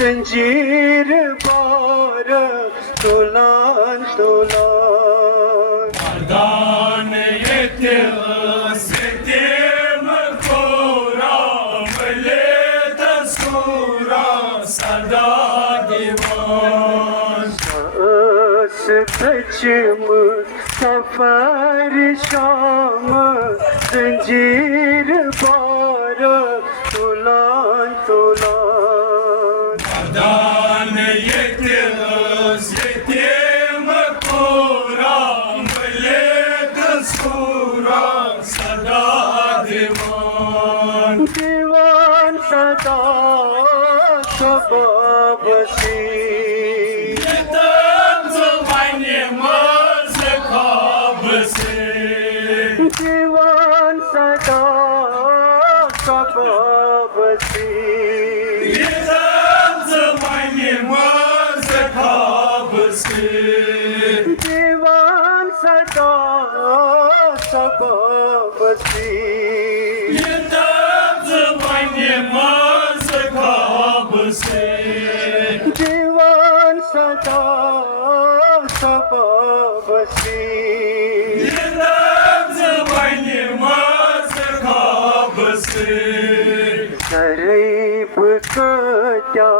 زنجیر بار تولان تولان مردان یتیس یتیم کورا ملیت سورا صدا دیوان سچم سفر شام زنجیر بار تولان تولان مردان یتیس یتیم کورا ملیت سورا صدا دیوان دیوان صدا سبب سی دیوان صدا سبب سی دیوان صدا سبب سی دیوان صدا سبب سی غریب کیا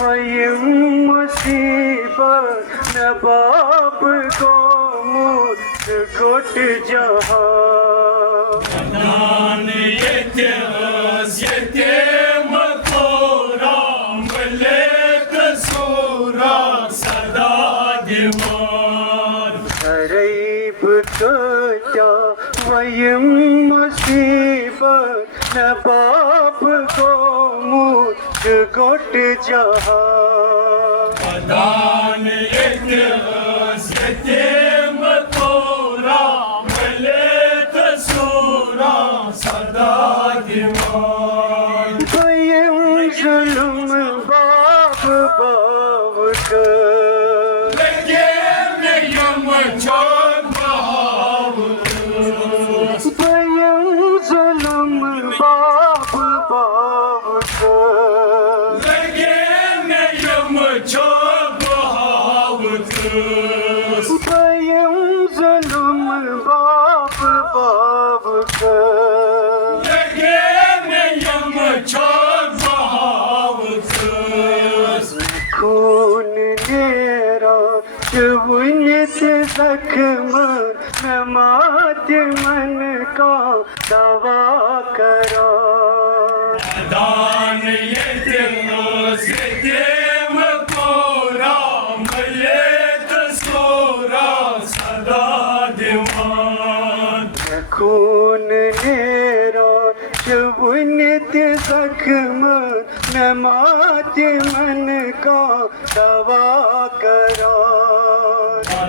ویم مصیبت نباب کو مجھ گٹ جہاں غریب کیا ویم مصیبت نباب کو مجھ گٹ جہاں دان یتیس یتیم کورا ملیت سورا صدا دیوان ویم ظلم باب باو کر لگیم چون بہاو ویم ظلم باب باو کر لگیم چون بہاو ویم ظلم باب باو کر لگیم چون بہاو خون میرا چونت زخم نمات من کا دوا کرا دان یتیس یتیم کورا ملیت سورا صدا دیوان خون میرا چونت زخم نمات من کا دوا کرا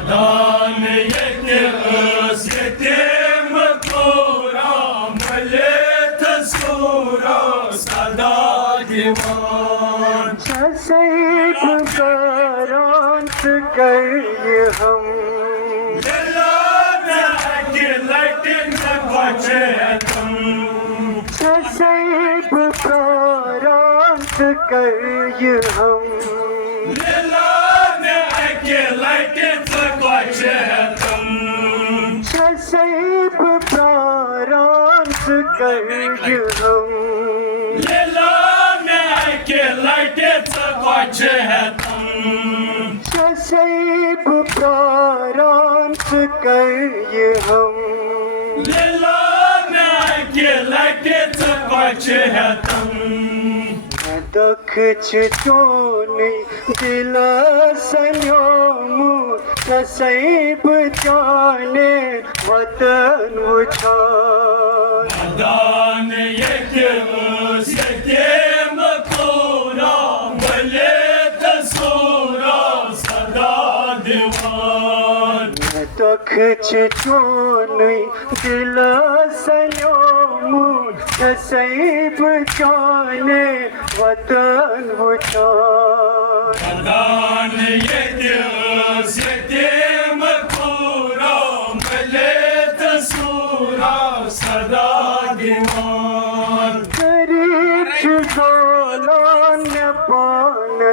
دان یتیس یتیم کورا ملیت سورا صدا دیوان سیب کرانس کر ہم سیب کرانس کر ہم سیب کرانس کر ہم سیب کرانس کر ہم دکھ چونی دل سنیومو سیب جانے وطن وچھان دان یتیس یتیم کورا ملیت سورا صدا دیوان دکھ چونی دل سنیومو سیب جانے وطن وچھان دان یتیس یتیم کورا ملیت سورا صدا دیوان غریب زولان پان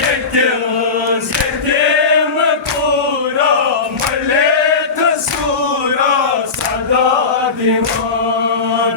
yetim kura malet sura sada divan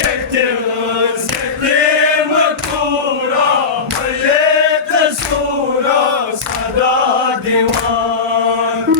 yetim kura malet sura sada divan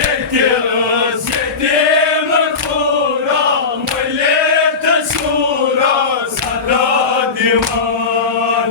yetim kura malet sura sada divan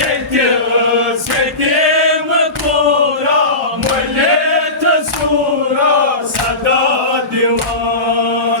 yetim kura malet sura sada divan